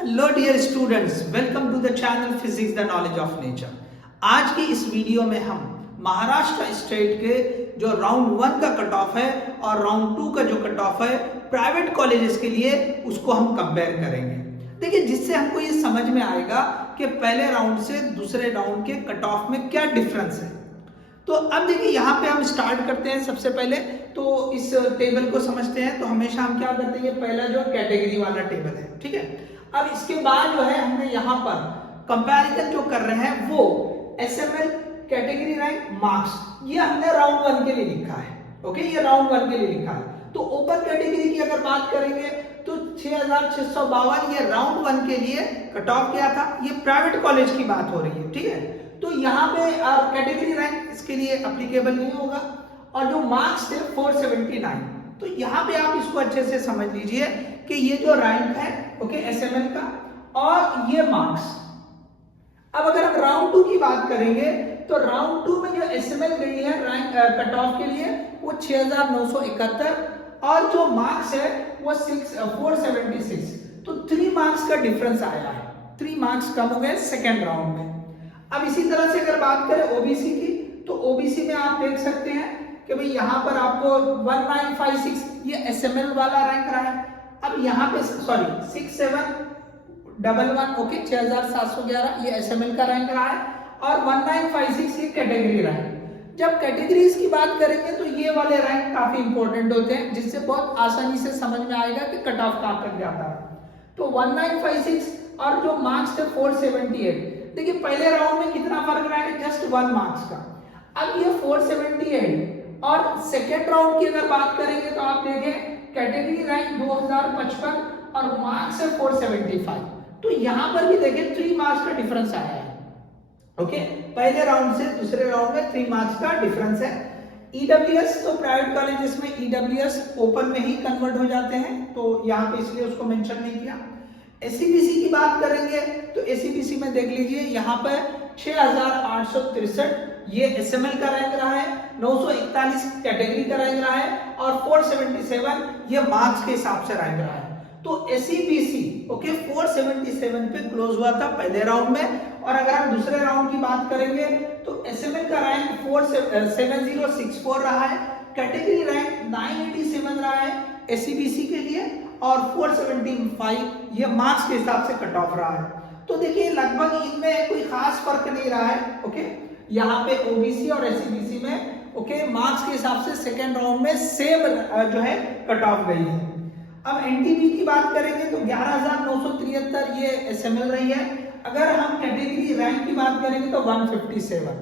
Hello dear students, welcome to the channel physics the knowledge of nature. आज की इस video में हम महाराष्ट्र स्टेट के जो राउंड 1 का कट ऑफ है और राउंड 2 का जो कट ऑफ है प्राइवेट कॉलेजेस के लिए, उसको हम कंपेयर करेंगे। देखिए, जिससे हमको ये समझ में आएगा कि पहले राउंड से दूसरे राउंड के कट ऑफ में क्या डिफरेंस है। तो अब देखिए, यहाँ पे हम स्टार्ट करते हैं। सबसे पहले तो इस टेबल को समझते हैं। तो हमेशा हम क्या करते हैं, ये पहला जो कैटेगरी वाला टेबल है, ठीक है। अब इसके बाद जो है हमने यहाँ पर कंपैरिजन जो कर रहे हैं वो एसएमएल कैटेगरी रैंक मार्क्स, ये हमने राउंड 1 के लिए लिखा है। ओके, ये राउंड 1 के लिए लिखा है। तो ओपन कैटेगरी की अगर बात करेंगे तो 6652 ये राउंड 1 के लिए कट ऑफ किया था। ये प्राइवेट कॉलेज की बात हो रही है, ठीक है। तो यहाँ पे कैटेगरी रैंक इसके लिए एप्लीकेबल नहीं होगा। और जो मार्क्स थे 479। तो यहाँ पे आप इसको अच्छे से समझ लीजिए कि ये जो रैंक है, ओके, एसएमएल का, और ये मार्क्स। अब अगर हम राउंड 2 की बात करेंगे तो राउंड 2 में जो एसएमएल गई है रैंक कट ऑफ के लिए वो 6971 और जो मार्क्स है वो 476। तो 3 मार्क्स का डिफरेंस आया है, 3 मार्क्स कम हो गए सेकेंड राउंड में। अब इसी तरह से अगर बात करें ओबीसी की, तो ओबीसी में आप देख सकते हैं कि भाई यहाँ पर आपको 1956 ये एसएमएल वाला रैंक रहा है। अब यहाँ पे 6711, ओके, 6711 ये एसएमएल का रैंक रहा है और 1956 ये कैटेगरी रैंक। जब कैटेगरीज की बात करेंगे तो ये वाले रैंक काफी इंपॉर्टेंट होते हैं, जिससे बहुत आसानी से समझ में आएगा कि कट ऑफ कहाँ तक जाता है। तो 1956 और जो मार्क्स थे 478। देखिए, पहले राउंड में कितना फर्क रहा है, जस्ट 1 मार्क्स का। अब ये 478 और सेकेंड राउंड की अगर बात करेंगे तो आप देखें कैटेगरी रैंक 2055 और मार्क्स है 475। तो यहां पर भी देखें 3 मार्क्स का डिफरेंस आया है। ओके, पहले राउंड से दूसरे राउंड में 3 मार्क्स का डिफरेंस है। ईडब्ल्यूएस, तो प्राइवेट कॉलेजेस में ईडब्ल्यूएस ओपन में ही कन्वर्ट हो जाते हैं, तो यहाँ पे इसलिए उसको मेंशन नहीं किया। एससीबीसी की बात करेंगे तो एससीबीसी में देख लीजिए यहाँ पर 6863 ये एसएमएल का रैंक रहा है, 941 कैटेगरी का रैंक रहा है और 477 ये मार्क्स के हिसाब से रैंक रहा है। तो एससीबीसी ओके 477 पे क्लोज हुआ था पहले राउंड में। और अगर हम दूसरे राउंड की बात करेंगे तो एसएमएल का रैंक 7064 रहा है, कैटेगरी रैंक 987 रहा है एससीबीसी के लिए और 475 ये मार्क्स के हिसाब से कट ऑफ रहा है। तो देखिए, लगभग इनमें कोई खास फर्क नहीं रहा है। ओके, यहाँ पे ओबीसी और एससीबीसी में ओके मार्क्स के हिसाब से सेकेंड राउंड में सेम जो है कट ऑफ गई है। अब एनटीबी की बात करेंगे तो 11973 ये एसएमएल रही है। अगर हम कैटेगरी रैंक की बात करेंगे तो 157।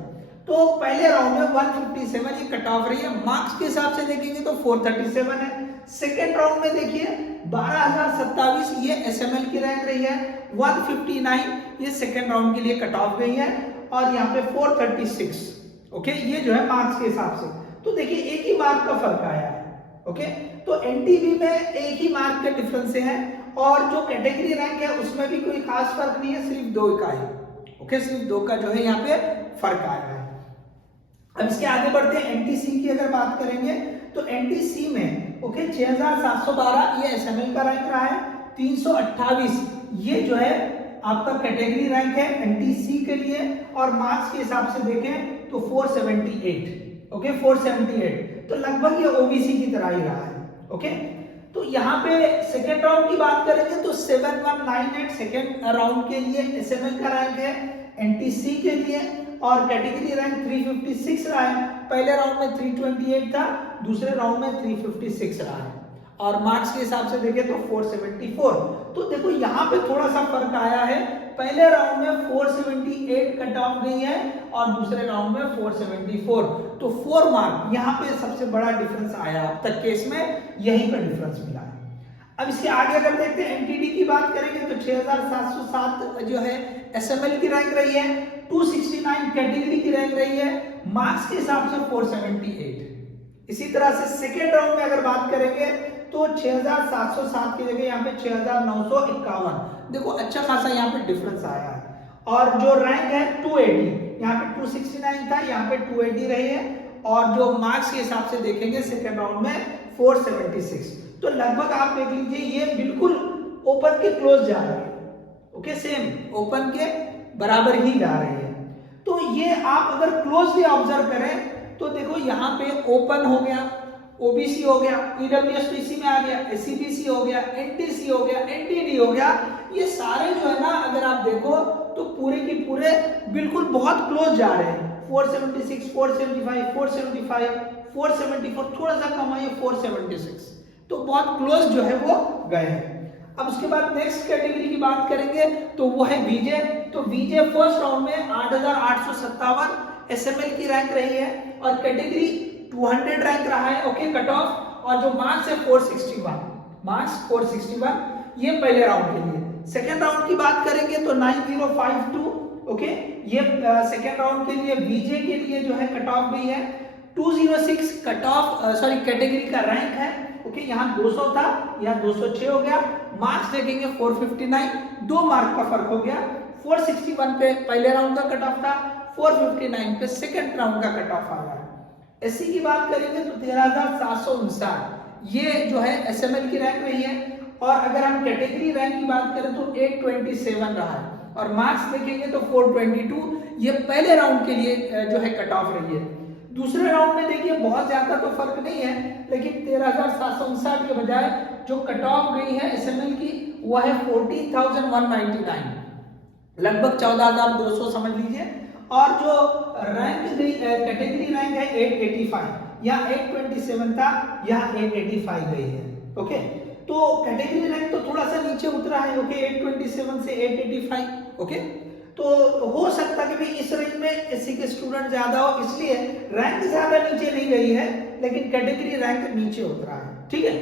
तो पहले राउंड में 157 ये कट ऑफ रही है। मार्क्स के हिसाब से देखेंगे तो 437 है। सेकेंड राउंड में देखिए 12027 ये एसएमएल की रैंक रही है, 159 ये सेकेंड राउंड के लिए कट ऑफ गई है और यहाँ पे 436 ओके ये जो है मार्क्स के हिसाब से। तो देखिए, एक ही मार्क का फर्क आया है। ओके, तो एनटीबी में एक ही मार्क के डिफरेंस है और जो कैटेगरी रैंक है उसमें भी कोई खास फर्क नहीं है, सिर्फ 2 का ही। ओके, सिर्फ 2 का जो है यहाँ पे फर्क आया है। अब इसके आगे बढ़ते हैं। एनटीसी की अगर बात करेंगे तो एनटीसी में ओके 6712 ये एसएमएल का रैंक रहा है, 328 ये जो है आपका कैटेगरी रैंक है एनटीसी के लिए और मार्क्स के हिसाब से देखें तो 478 ओके 478। तो लगभग ये ओबीसी की तरह ही रहा है। ओके, तो यहाँ पे सेकेंड राउंड की बात करेंगे तो 7198 सेकेंड राउंड के लिए एसएमएल का रैंक है एनटीसी के लिए और कैटेगरी रैंक 356 रहा है। पहले राउंड में 328 था, दूसरे राउंड में 356 रहा है और मार्क्स के हिसाब से देखें तो 474। तो देखो, यहाँ पे थोड़ा सा फर्क आया है। पहले राउंड में 478 कट ऑफ गई है और दूसरे राउंड में 474। तो 4 मार्क यहाँ पे सबसे बड़ा डिफरेंस आया। अब तक केस में यही पर डिफरेंस मिला है। अब इसके आगे अगर देखते हैं एनटीडी की बात करेंगे तो 6707 जो है एसएमएल की रैंक रही है, 269 कैटेगरी की रैंक रही है, मार्क्स के हिसाब से 478। इसी तरह से सेकेंड राउंड में अगर बात करेंगे तो 6707 की जगह यहाँ पे 6951। देखो, अच्छा खासा यहाँ पे डिफरेंस आया है। और जो रैंक है 280, यहाँ पे 269 था, यहाँ पे 280 रही है और जो मार्क्स के हिसाब से देखेंगे सेकेंड राउंड में 476। तो लगभग आप देख लीजिए ये बिल्कुल ओपन के क्लोज जा रहे हैं। ओके, सेम ओपन के बराबर ही जा रही है। तो ये आप अगर क्लोजली ऑब्जर्व करें तो देखो यहाँ पे ओपन हो गया, ओबीसी हो गया, ईडब्ल्यूएस इसी में आ गया, एससीबीसी हो गया, एनटीसी हो गया, एनटीडी हो गया, ये सारे जो है ना अगर आप देखो तो पूरे की पूरे बिल्कुल बहुत क्लोज जा रहे हैं। 476, 475, 475, 474, थोड़ा सा कम है ये 476, तो बहुत क्लोज जो है वो गए हैं। अब उसके बाद नेक्स्ट कैटेगरी की बात करेंगे तो वो है वीजे। तो वीजे फर्स्ट राउंड में 8857 एसएमएल की रैंक रही है और कैटेगरी 200 रैंक रहा है, ओके, कट ऑफ, और जो मार्क्स है 461, मार्क्स 461, ये पहले राउंड के लिए। सेकेंड राउंड की बात करेंगे तो 9052, ओके, ये सेकेंड राउंड के लिए वीजे के लिए जो है कट ऑफ गई है। 206 कट ऑफ कैटेगरी का रैंक है, ओके, यहाँ 200 था, यहाँ 206 हो गया। मार्क्स देखेंगे 459, 2 मार्क का फर्क हो गया। 461 पे पहले राउंड का कट ऑफ था, 459 पे सेकेंड राउंड का कट ऑफ आ रहा है। एससी की बात करेंगे तो 13759, ये जो है एसएमएल की रैंक रही है। और अगर हम कैटेगरी रैंक की बात करें तो 827 रहा है और मार्क्स देखेंगे तो 422, ये पहले राउंड के लिए जो है कट ऑफ रही है। दूसरे राउंड में देखिए बहुत ज्यादा तो फर्क नहीं है, लेकिन 13759 के बजाय जो कट ऑफ गई है एसएमएल की वो है 40,199, लगभग 14,200 समझ लीजिए। और जो रैंक गई कैटेगरी रैंक है 885, यहाँ 827 था, यहाँ 885 गई है, ओके। तो कैटेगरी रैंक तो थोड़ा सा नीचे उतरा है, ओके, 827 से 885, ओके। तो हो सकता है कि भाई इस रेंज में एससी के स्टूडेंट ज्यादा हो, इसलिए रैंक ज्यादा नीचे नहीं गई है, लेकिन कैटेगरी रैंक नीचे उतरा है, ठीक है।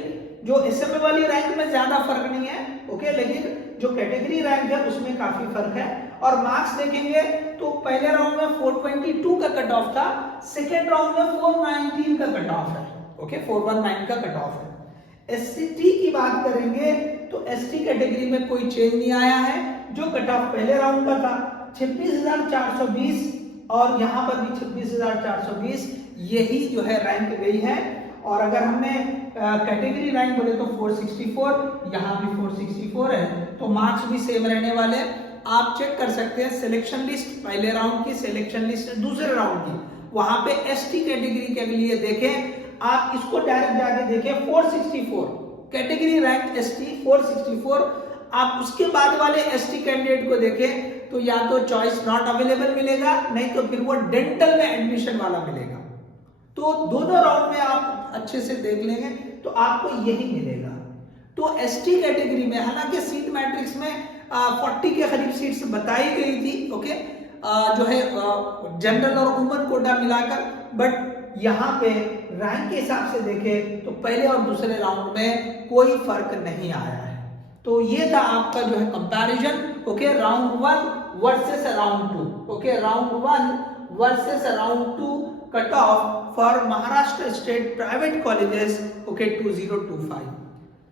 जो एसएमए वाली रैंक में ज्यादा फर्क नहीं है, ओके, लेकिन जो कैटेगरी रैंक है उसमें काफी फर्क है। और मार्क्स देखेंगे तो पहले राउंड में 422 का कट ऑफ था, सेकेंड राउंड में 419 का कट ऑफ है, ओके, 419 का कट ऑफ है। एसटी की बात करेंगे तो एसटी कैटेगरी में कोई चेंज नहीं आया है, जो कट ऑफ पहले राउंड का था 26,420 और यहाँ पर भी 26,420, यही जो है रैंक गई है। और अगर हमने कैटेगरी रैंक बोले तो 464, यहाँ भी 464 है, तो मार्क्स भी सेम रहने वाले। आप चेक कर सकते हैं सिलेक्शन लिस्ट, पहले राउंड की सिलेक्शन लिस्ट दूसरे राउंड की, वहां पे एसटी कैटेगरी के लिए देखें, आप इसको डायरेक्ट जाके देखें 464 कैटेगरी रैंक एसटी 464, आप उसके बाद वाले एसटी कैंडिडेट को देखें तो या तो चॉइस नॉट अवेलेबल मिलेगा, नहीं तो फिर वो डेंटल में एडमिशन वाला मिलेगा। तो दोनों राउंड में आप अच्छे से देख लेंगे तो आपको यही मिलेगा। तो एसटी कैटेगरी में हालांकि सीट मैट्रिक्स में 40 के करीब सीट्स बताई गई थी, ओके, जो है जनरल और वुमेन कोटा मिलाकर, बट यहाँ पे रैंक के हिसाब से देखें तो पहले और दूसरे राउंड में कोई फर्क नहीं आया है। तो ये था आपका जो है comparison, okay, round 1 versus round 2, okay, round 1 versus round 2 cut off for Maharashtra state private colleges, okay, 2025।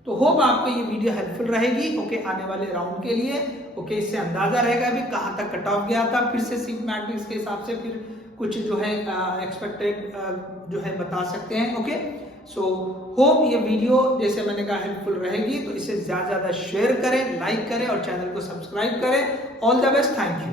तो होप आपको ये वीडियो हेल्पफुल रहेगी, ओके, आने वाले राउंड के लिए, ओके, इससे अंदाजा रहेगा भी कहाँ तक कट ऑफ गया था। फिर से सीट मैट्रिक्स के हिसाब से फिर कुछ जो है एक्सपेक्टेड जो है बता सकते हैं, ओके। सो होप ये वीडियो जैसे मैंने कहा हेल्पफुल रहेगी, तो इसे ज्यादा शेयर करें, लाइक करें और चैनल को सब्सक्राइब करें। All the best, thank you.